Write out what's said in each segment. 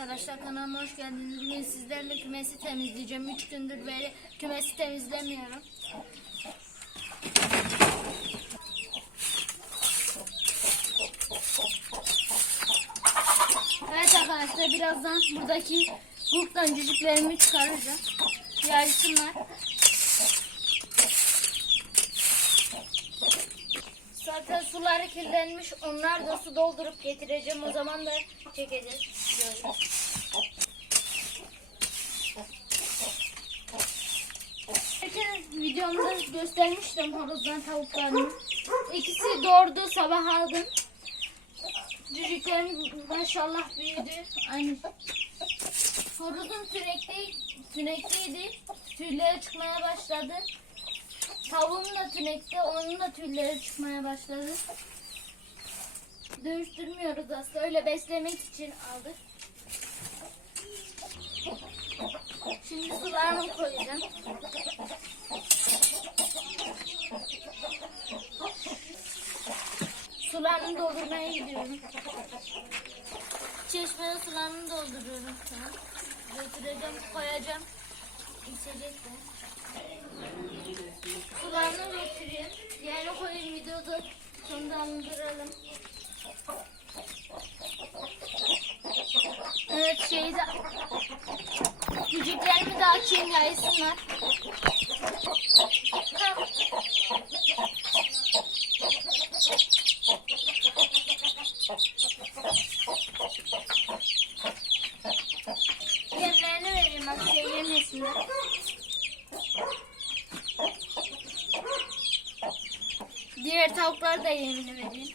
arkadaşlar kanalıma hoş geldiniz. Bugün sizlerle kümesi temizleyeceğim. 3 gündür böyle kümesi temizlemiyorum. Evet arkadaşlar birazdan buradaki gruptan cücüklerimi çıkaracağım. Zaten suları kirlenmiş. Onlar da su doldurup getireceğim. O zaman da çekeceğiz. Geçen videomda göstermiştim horozdan tavuklarını. İkisi doğurdu sabah aldım. Cücüklerim maşallah büyüdü. Aynı. Horozun tünekli, tünekliydi. Tüyleri çıkmaya başladı. Tavuğum da tünekte, onun da tüyleri çıkmaya başladı. Dövüştürmüyoruz aslında, öyle beslemek için aldık. Şimdi sularını koyacağım. Sularını doldurmaya gidiyorum. Çeşmede sularını dolduruyorum. Götüreceğim, koyacağım. İçecekler. Sularını sonlandıralım. Evet şeyi de Cücüklerimi de açayım yaysınlar. Yemlerini vereyim bak şey yemesinler. Diğer tavuklar da yemini vereyim.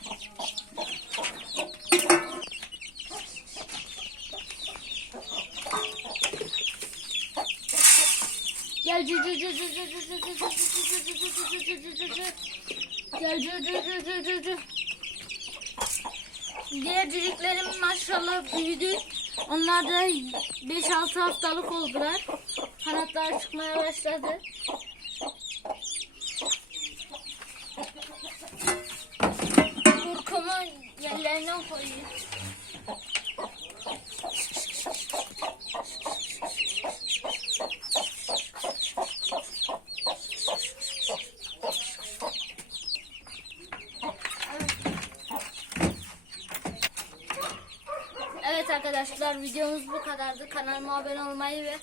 Gel cü cü cü cü cü cü cü cü cü cü cü cü cü cü cü cü cü. Gel cü cü cü cü cü cü. Diğer cücüklerim maşallah büyüdü. Onlar da 5-6 haftalık oldular. Kanatlar çıkmaya başladı. Kurkumu yerlerine koyayım. Evet arkadaşlar videomuz bu kadardı. Kanalıma abone olmayı ve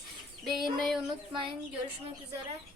beğenmeyi unutmayın. Görüşmek üzere.